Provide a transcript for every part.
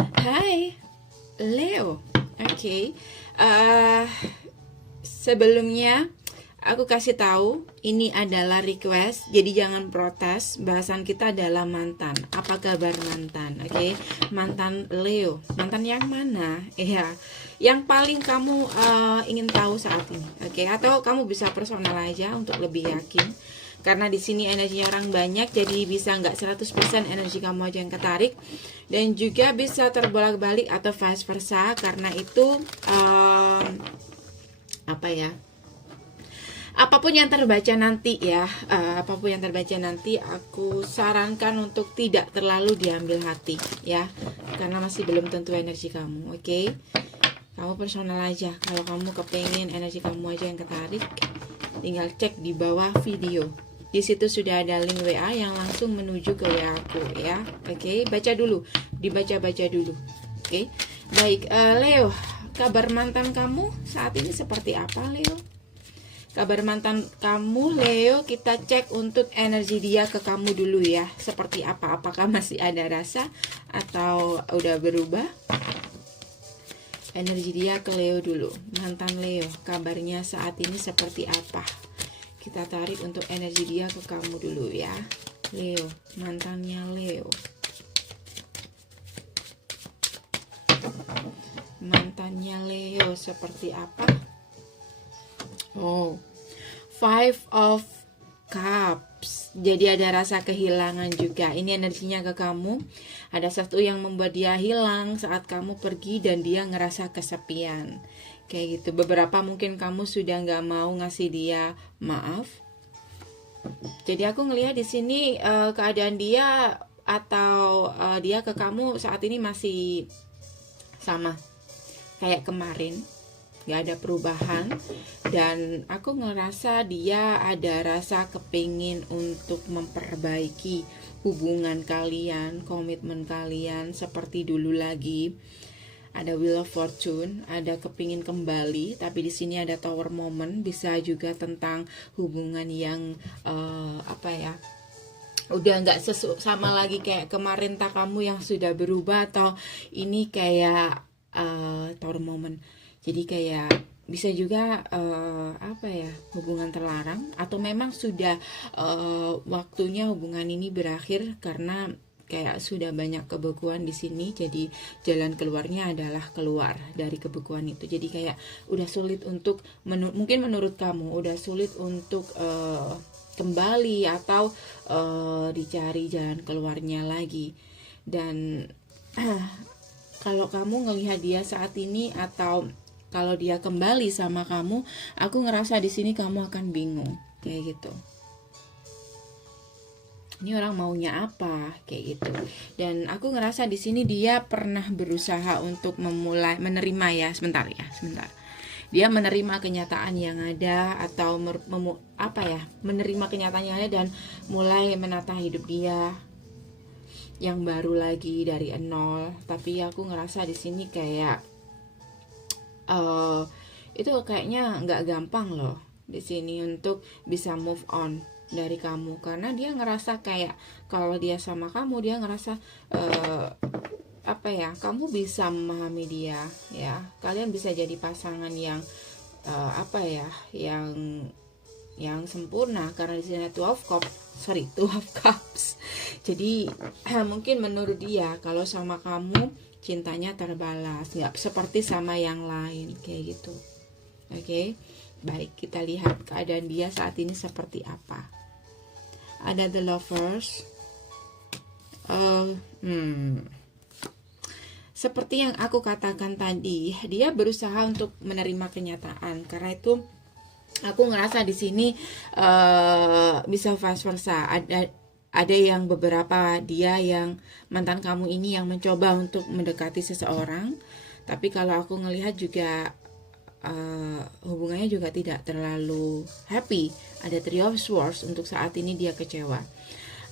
Hai, Leo. Oke. Eh, Sebelumnya aku kasih tahu ini adalah request, jadi jangan protes. Bahasan kita adalah mantan. Apa kabar mantan? Oke. Mantan Leo. Mantan yang mana? Iya. Yang paling kamu ingin tahu saat ini. Oke, atau kamu bisa personal aja untuk lebih yakin. Karena di sini energinya orang banyak, jadi bisa nggak 100% energi kamu aja yang ketarik, dan juga bisa terbolak-balik atau vice versa. Karena itu apa ya, apapun yang terbaca nanti ya, apapun yang terbaca nanti aku sarankan untuk tidak terlalu diambil hati ya, karena masih belum tentu energi kamu. Oke, kamu personal aja. Kalau kamu kepengen energi kamu aja yang ketarik, tinggal cek di bawah video. Di situ sudah ada link WA yang langsung menuju ke WA aku ya. Oke, baca dulu, dibaca-baca dulu. Oke, baik. Leo, kabar mantan kamu saat ini seperti apa, Leo? Kabar mantan kamu, Leo, kita cek untuk energi dia ke kamu dulu ya. Seperti apa? Apakah masih ada rasa atau udah berubah? Energi dia ke Leo dulu. Mantan Leo, kabarnya saat ini seperti apa? Kita tarik untuk energi dia ke kamu dulu ya. Leo, mantannya Leo. Mantannya Leo seperti apa? Oh, Five of Cups. Jadi ada rasa kehilangan juga. Ini energinya ke kamu. Ada sesuatu yang membuat dia hilang saat kamu pergi dan dia ngerasa kesepian. Kayak gitu. Beberapa mungkin kamu sudah nggak mau ngasih dia maaf. Jadi aku ngelihat di sini keadaan dia atau dia ke kamu saat ini masih sama kayak kemarin, nggak ada perubahan. Dan aku ngerasa dia ada rasa kepingin untuk memperbaiki hubungan kalian, komitmen kalian seperti dulu lagi. Ada Wheel of Fortune, ada kepingin kembali, tapi di sini ada Tower Moment, bisa juga tentang hubungan yang apa ya, udah nggak sama lagi kayak kemarin. Tak kamu yang sudah berubah, atau ini kayak Tower Moment. Jadi kayak bisa juga apa ya, hubungan terlarang, atau memang sudah waktunya hubungan ini berakhir karena kayak sudah banyak kebekuan di sini. Jadi jalan keluarnya adalah keluar dari kebekuan itu. Jadi kayak udah sulit untuk mungkin menurut kamu udah sulit untuk kembali atau dicari jalan keluarnya lagi. Dan kalau kamu ngelihat dia saat ini atau kalau dia kembali sama kamu, aku ngerasa di sini kamu akan bingung kayak gitu. Ini orang maunya apa kayak gitu. Dan aku ngerasa di sini dia pernah berusaha untuk menerima ya, sebentar. Dia menerima kenyataan yang ada, atau menerima kenyataan yang ada dan mulai menata hidup dia yang baru lagi dari nol. Tapi aku ngerasa di sini kayak itu kayaknya nggak gampang loh di sini untuk bisa move on dari kamu, karena dia ngerasa kayak kalau dia sama kamu, dia ngerasa apa ya, kamu bisa memahami dia ya, kalian bisa jadi pasangan yang apa ya, yang sempurna, karena di sini 12 cups. Jadi mungkin menurut dia kalau sama kamu cintanya terbalas, nggak seperti sama yang lain kayak gitu. Oke, baik, kita lihat keadaan dia saat ini seperti apa. Ada The Lovers. Seperti yang aku katakan tadi, dia berusaha untuk menerima kenyataan. Karena itu aku ngerasa di sini bisa vice versa. Ada yang beberapa dia yang mantan kamu ini yang mencoba untuk mendekati seseorang, tapi kalau aku ngelihat juga hubungannya juga tidak terlalu happy. Ada Three of Swords, untuk saat ini dia kecewa.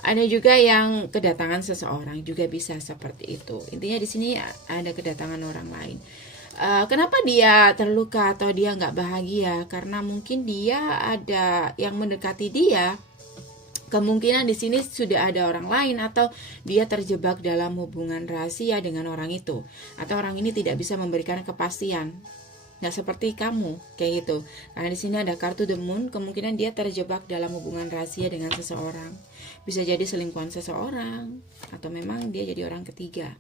Ada juga yang kedatangan seseorang, juga bisa seperti itu. Intinya di sini ada kedatangan orang lain. Kenapa dia terluka atau dia nggak bahagia? Karena mungkin dia ada yang mendekati dia Kemungkinan di sini sudah ada orang lain atau dia terjebak dalam hubungan rahasia dengan orang itu, atau orang ini tidak bisa memberikan kepastian. Nggak seperti kamu kayak gitu. Karena di sini ada kartu The Moon, kemungkinan dia terjebak dalam hubungan rahasia dengan seseorang. Bisa jadi selingkuhan seseorang atau memang dia jadi orang ketiga.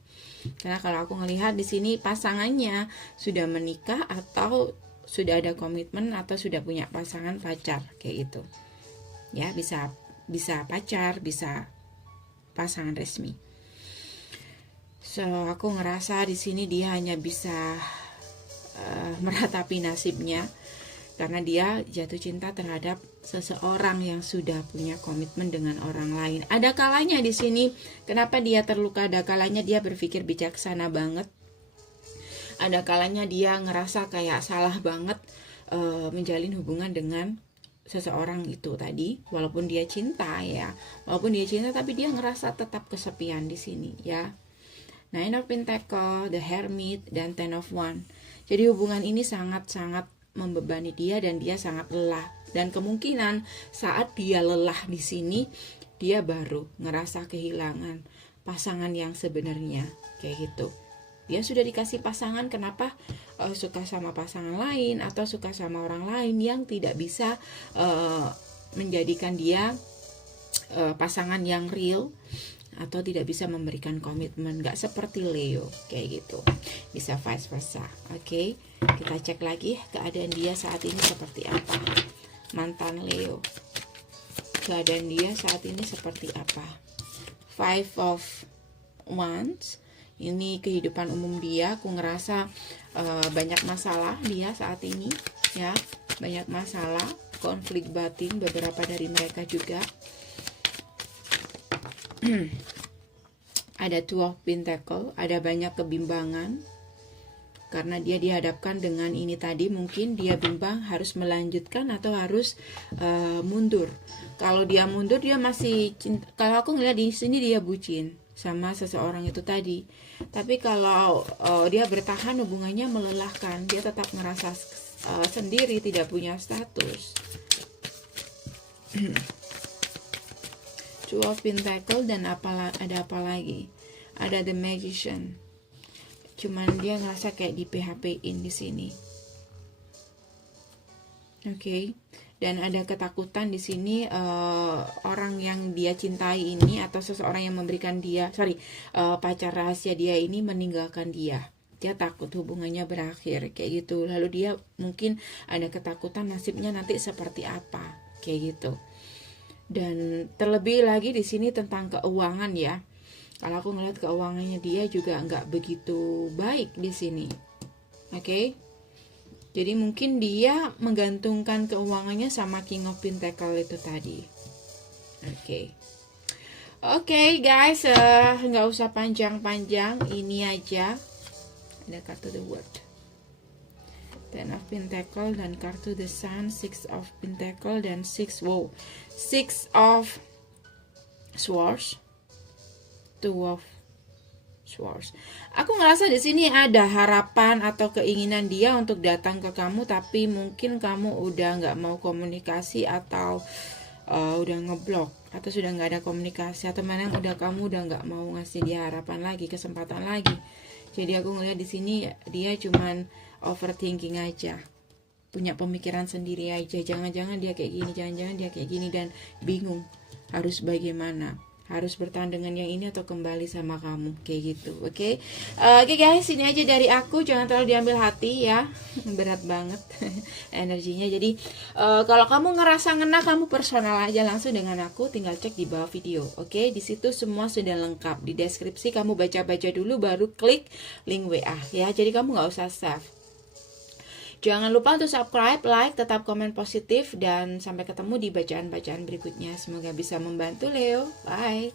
Karena kalau aku ngelihat di sini pasangannya sudah menikah atau sudah ada komitmen atau sudah punya pasangan pacar kayak gitu. Ya, bisa pacar, bisa pasangan resmi. So, aku ngerasa di sini dia hanya bisa meratapi nasibnya karena dia jatuh cinta terhadap seseorang yang sudah punya komitmen dengan orang lain. Ada kalanya di sini kenapa dia terluka, ada kalanya dia berpikir bijaksana banget. Ada kalanya dia ngerasa kayak salah banget menjalin hubungan dengan seseorang itu tadi, walaupun dia cinta ya, walaupun dia cinta tapi dia ngerasa tetap kesepian di sini ya. Nine of Pentacles, The Hermit, dan Ten of Wands. Jadi hubungan ini sangat-sangat membebani dia dan dia sangat lelah. Dan kemungkinan saat dia lelah di sini, dia baru ngerasa kehilangan pasangan yang sebenarnya kayak gitu. Dia sudah dikasih pasangan, kenapa suka sama pasangan lain atau suka sama orang lain yang tidak bisa menjadikan dia pasangan yang real atau tidak bisa memberikan komitmen, nggak seperti Leo kayak gitu, bisa vice versa. Oke, kita cek lagi keadaan dia saat ini seperti apa. Mantan Leo, keadaan dia saat ini seperti apa. Five of Wands, ini kehidupan umum dia. Aku ngerasa banyak masalah dia saat ini ya, banyak masalah, konflik batin beberapa dari mereka juga. Ada Two of Pentacles, ada banyak kebimbangan karena dia dihadapkan dengan ini tadi. Mungkin dia bimbang harus melanjutkan atau harus mundur. Kalau dia mundur, dia masih cinta. Kalau aku ngeliat di sini dia bucin sama seseorang itu tadi. Tapi kalau dia bertahan, hubungannya melelahkan, dia tetap merasa sendiri, tidak punya status. Two of Pentacles dan ada apa lagi? Ada The Magician. Cuman dia ngerasa kayak di PHP-in di sini. Oke. Dan ada ketakutan di sini, orang yang dia cintai ini atau seseorang yang memberikan dia, pacar rahasia dia ini meninggalkan dia. Dia takut hubungannya berakhir kayak gitu. Lalu dia mungkin ada ketakutan nasibnya nanti seperti apa kayak gitu. Dan terlebih lagi di sini tentang keuangan ya. Kalau aku ngeliat keuangannya dia juga nggak begitu baik di sini. Oke. Jadi mungkin dia menggantungkan keuangannya sama King of Pentacles itu tadi. Oke guys, nggak usah panjang-panjang, ini aja. Ada kartu The World, Ten of Pentacles dan kartu The Sun, Six of Pentacles dan Six of Swords, Two of Swords. Aku ngerasa di sini ada harapan atau keinginan dia untuk datang ke kamu, tapi mungkin kamu udah nggak mau komunikasi atau udah ngeblok atau sudah nggak ada komunikasi, atau mana kamu udah nggak mau ngasih dia harapan lagi, kesempatan lagi. Jadi aku ngeliat di sini dia cuman overthinking aja, punya pemikiran sendiri aja. Jangan-jangan dia kayak gini, jangan-jangan dia kayak gini, dan bingung harus bagaimana, harus bertahan dengan yang ini atau kembali sama kamu kayak gitu. Oke guys, ini aja dari aku, jangan terlalu diambil hati ya, berat banget energinya. Jadi kalau kamu ngerasa ngena, kamu personal aja langsung dengan aku, tinggal cek di bawah video. Oke, di situ semua sudah lengkap di deskripsi, kamu baca-baca dulu baru klik link WA ya. Jadi kamu nggak usah save. Jangan lupa untuk subscribe, like, tetap komen positif, dan sampai ketemu di bacaan-bacaan berikutnya. Semoga bisa membantu Leo. Bye.